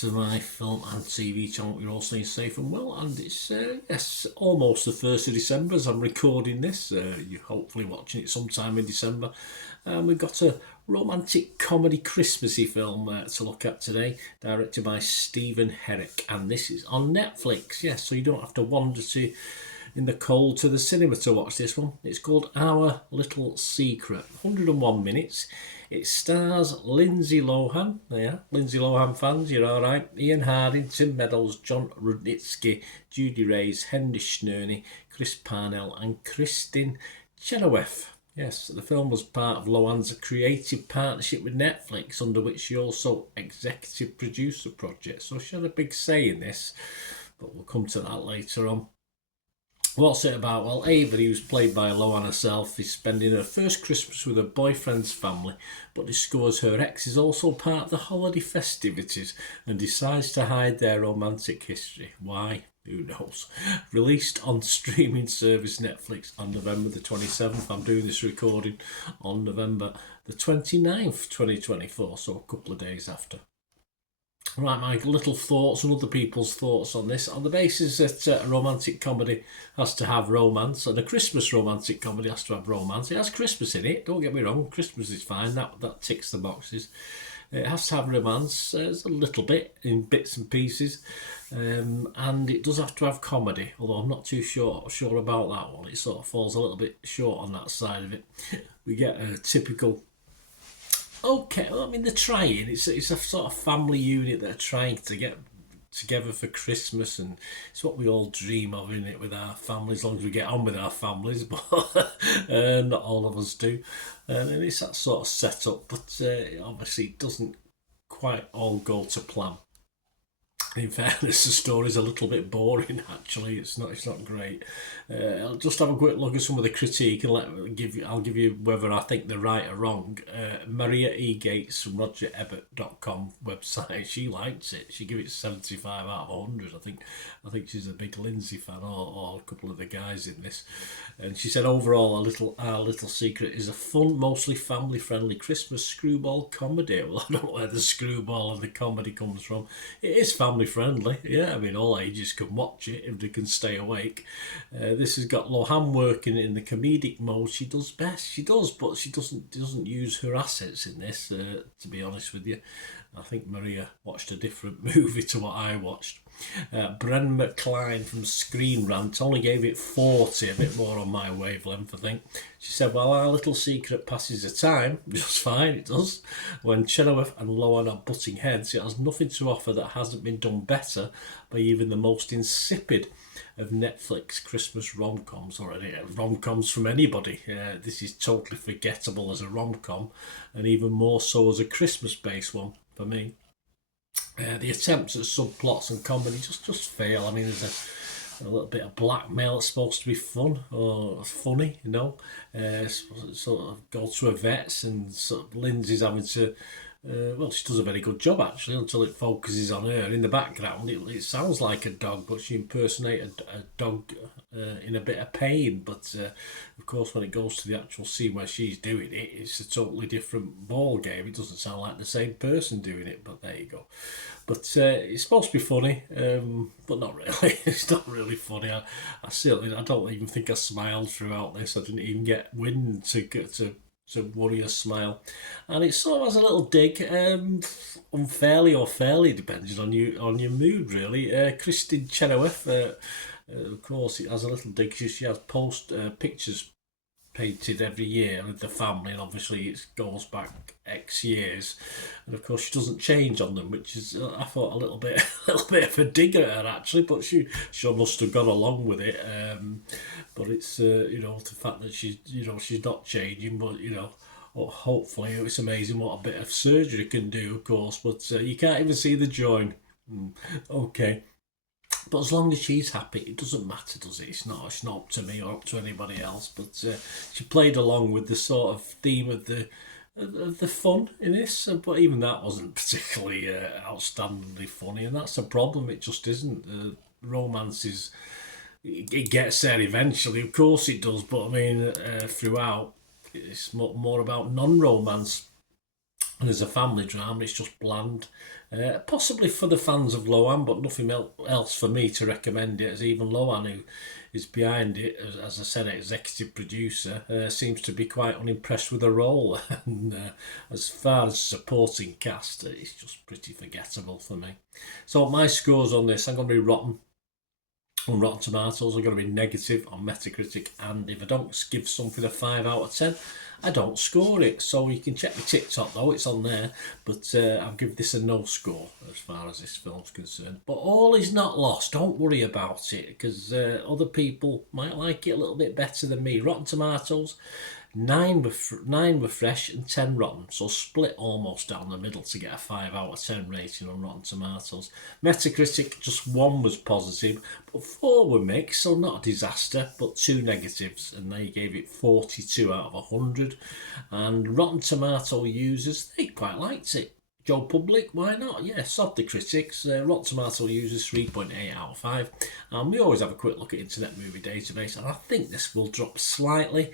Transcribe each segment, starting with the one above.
To my film and TV channel. You're all staying safe and well, and it's yes, almost the 1st of December as I'm recording this. You're hopefully watching it sometime in December. We've got a romantic comedy Christmassy film to look at today, directed by Stephen Herrick, and this is on Netflix. Yes, so you don't have to wander in the cold to the cinema to watch this one. It's called Our Little Secret. 101 minutes. It stars Lindsay Lohan. Yeah, Lindsay Lohan fans, you're all right. Ian Harding, Tim Meadows, John Rudnitsky, Judy Reyes, Henry Schnerney, Chris Parnell and Kristin Chenoweth. Yes, the film was part of Lohan's creative partnership with Netflix, under which she also executive produced the project. So she had a big say in this, but we'll come to that later on. What's it about? Well, Ava, who's played by Lohan herself, is spending her first Christmas with her boyfriend's family, but discovers her ex is also part of the holiday festivities and decides to hide their romantic history. Why? Who knows? Released on streaming service Netflix on November the 27th. I'm doing this recording on November the 29th, 2024, so a couple of days after. Right, my little thoughts and other people's thoughts on this, on the basis that a romantic comedy has to have romance, and a Christmas romantic comedy has to have romance. It has Christmas in it, don't get me wrong, Christmas is fine, that ticks the boxes. It has to have romance, a little bit, in bits and pieces, and it does have to have comedy, although I'm not too sure about that one. It sort of falls a little bit short on that side of it. We get a typical... Okay, well, I mean, they're trying. It's a sort of family unit that are trying to get together for Christmas, and it's what we all dream of, isn't it, with our families, as long as we get on with our families, but not all of us do. And it's that sort of setup, but obviously it doesn't quite all go to plan. In fairness, the story's a little bit boring. Actually, it's not great. I'll just have a quick look at some of the critique and I'll give you whether I think they're right or wrong. Maria E. Gates from RogerEbbett.com website, she likes it. She gives it 75 out of 100. I think she's a big Lindsay fan, or a couple of the guys in this. And she said overall, Our Little Secret is a fun, mostly family-friendly Christmas screwball comedy. Well, I don't know where the screwball and the comedy comes from. It is family-friendly, yeah. I mean, all ages can watch it if they can stay awake. This has got Lohan working in the comedic mode she does best. She does, but she doesn't use her assets in this, to be honest with you. I think Maria watched a different movie to what I watched. Bren McCline from Screen Rant only gave it 40, a bit more on my wavelength, I think. She said, well, Our Little Secret passes the time, just fine, it does. When Chenoweth and Lohan are butting heads, it has nothing to offer that hasn't been done better by even the most insipid of Netflix Christmas rom-coms, or rom-coms from anybody. This is totally forgettable as a rom-com, and even more so as a Christmas-based one for me. The attempts at subplots and comedy just fail. I mean, there's a little bit of blackmail that's supposed to be fun or funny, you know. Sort of go to a vet's, and sort of Lindsay's having to... well, she does a very good job, actually, until it focuses on her. In the background, it sounds like a dog, but she impersonates a dog in a bit of pain. But, of course, when it goes to the actual scene where she's doing it, it's a totally different ball game. It doesn't sound like the same person doing it, but there you go. But it's supposed to be funny, but not really. It's not really funny. I don't even think I smiled throughout this. I didn't even get wind to worry or smile, and it sort of has a little dig, unfairly or fairly, depending on your mood, really. Kristin Chenoweth, of course, it has a little dig. She has pictures painted every year with the family, and obviously it goes back X years, and of course she doesn't change on them, which is, I thought, a little bit of a dig at her, actually, but she must have gone along with it. But it's the fact that she's not changing, but hopefully it's amazing what a bit of surgery can do, of course, but you can't even see the join. Okay. But as long as she's happy, it doesn't matter, does it? It's not up to me or up to anybody else. But she played along with the sort of theme of the fun in this, but even that wasn't particularly outstandingly funny, and that's the problem. It just isn't. The romance is, it gets there eventually, of course it does, but I mean, throughout, it's more about non-romance. And as a family drama, it's just bland. Possibly for the fans of Lohan, but nothing else for me to recommend it, as even Lohan, who is behind it, as I said, executive producer, seems to be quite unimpressed with the role. And as far as supporting cast, it's just pretty forgettable for me. So my scores on this, I'm going to be rotten on Rotten Tomatoes. I'm going to be negative on Metacritic, and if I don't give something a 5 out of 10, I don't score it. So you can check the TikTok though, it's on there, but I'll give this a no score as far as this film's concerned. But all is not lost, don't worry about it, because other people might like it a little bit better than me. Rotten Tomatoes, 9 were fresh and 10 rotten, so split almost down the middle to get a 5 out of 10 rating on Rotten Tomatoes. Metacritic, just 1 was positive, but 4 were mixed, so not a disaster, but 2 negatives, and they gave it 42 out of 100. And Rotten Tomato users, they quite liked it. Joe Public, why not? Yeah, sod the critics. Rotten Tomato users 3.8 out of 5. We always have a quick look at Internet Movie Database, and I think this will drop slightly.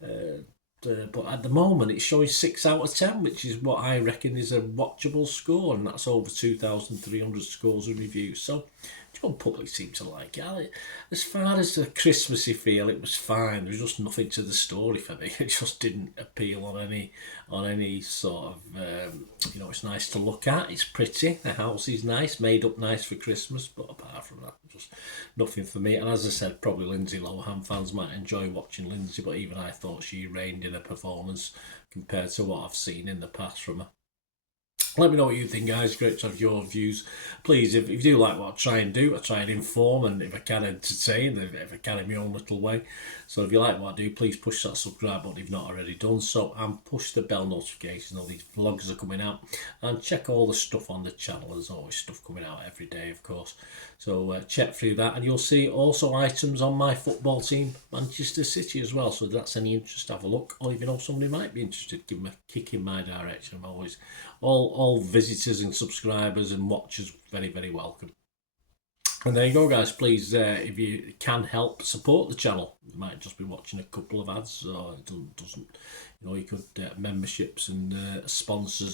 But at the moment, it's showing 6 out of 10, which is what I reckon is a watchable score, and that's over 2,300 scores and reviews. So Joe Public seemed to like it. As far as the Christmassy feel, it was fine. There was just nothing to the story for me. It just didn't appeal on any sort of, it's nice to look at. It's pretty. The house is nice, made up nice for Christmas. But apart from that, just nothing for me. And as I said, probably Lindsay Lohan fans might enjoy watching Lindsay, but even I thought she reined in her performance compared to what I've seen in the past from her. Let me know what you think, guys. Great to have your views. Please, if you do like what I try and do, I try and inform, and if I can entertain, if I can in my own little way. So if you like what I do, please push that subscribe button if you've not already done so, and push the bell notification. All these vlogs are coming out, and check all the stuff on the channel. There's always stuff coming out every day, of course. So check through that, and you'll see also items on my football team, Manchester City, as well. So if that's any interest, have a look. Or if you know somebody might be interested, give them a kick in my direction. I'm always all visitors and subscribers and watchers very, very welcome. And there you go, guys. Please, if you can help support the channel, you might just be watching a couple of ads, or it doesn't, you could memberships and sponsor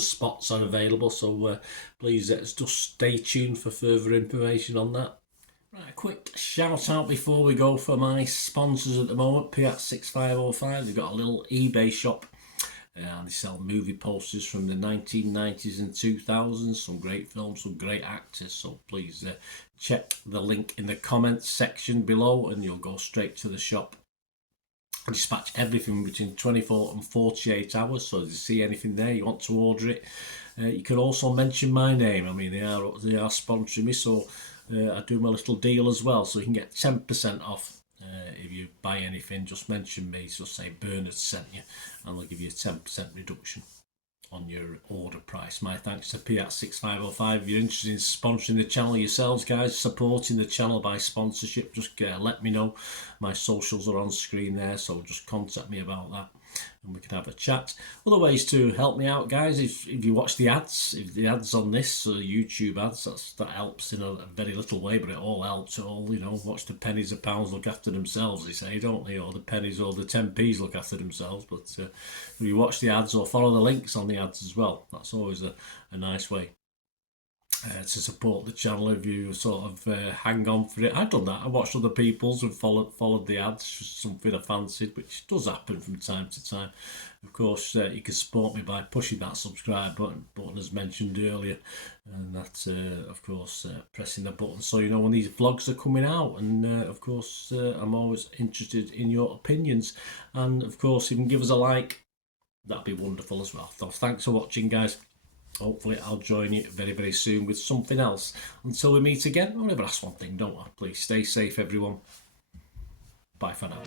spots are available. So please just stay tuned for further information on that. Right, a quick shout out before we go for my sponsors at the moment. Piat6505, they've got a little eBay shop. And they sell movie posters from the 1990s and 2000s, some great films, some great actors. So please check the link in the comments section below, and you'll go straight to the shop. I dispatch everything between 24 and 48 hours. So if you see anything there, you want to order it, you can also mention my name. I mean, they are sponsoring me, so I do my little deal as well. So you can get 10% off. If you buy anything, just mention me, just say Bernard sent you, and they'll give you a 10% reduction on your order price. My thanks to Piat6505. If you're interested in sponsoring the channel yourselves, guys, supporting the channel by sponsorship, just let me know. My socials are on screen there, so just contact me about that, and we can have a chat. Other ways to help me out, guys, if you watch the ads, if the ads on this, YouTube ads, that helps in a very little way, but it all helps. It all, watch the pennies and pounds look after themselves, they say, don't they? Or the pennies or the 10p's look after themselves. But if you watch the ads or follow the links on the ads as well, that's always a nice way to support the channel. If you sort of hang on for it, I've done that. I watched other people's and followed the ads, something I fancied, which does happen from time to time. Of course, you can support me by pushing that subscribe button as mentioned earlier, and that's of course pressing the button so you know when these vlogs are coming out. And of course, I'm always interested in your opinions, and of course, if you can give us a like, that'd be wonderful as well. So thanks for watching, guys. Hopefully I'll join you very, very soon with something else. Until we meet again, I'll never ask one thing, don't I? Please stay safe, everyone. Bye for now.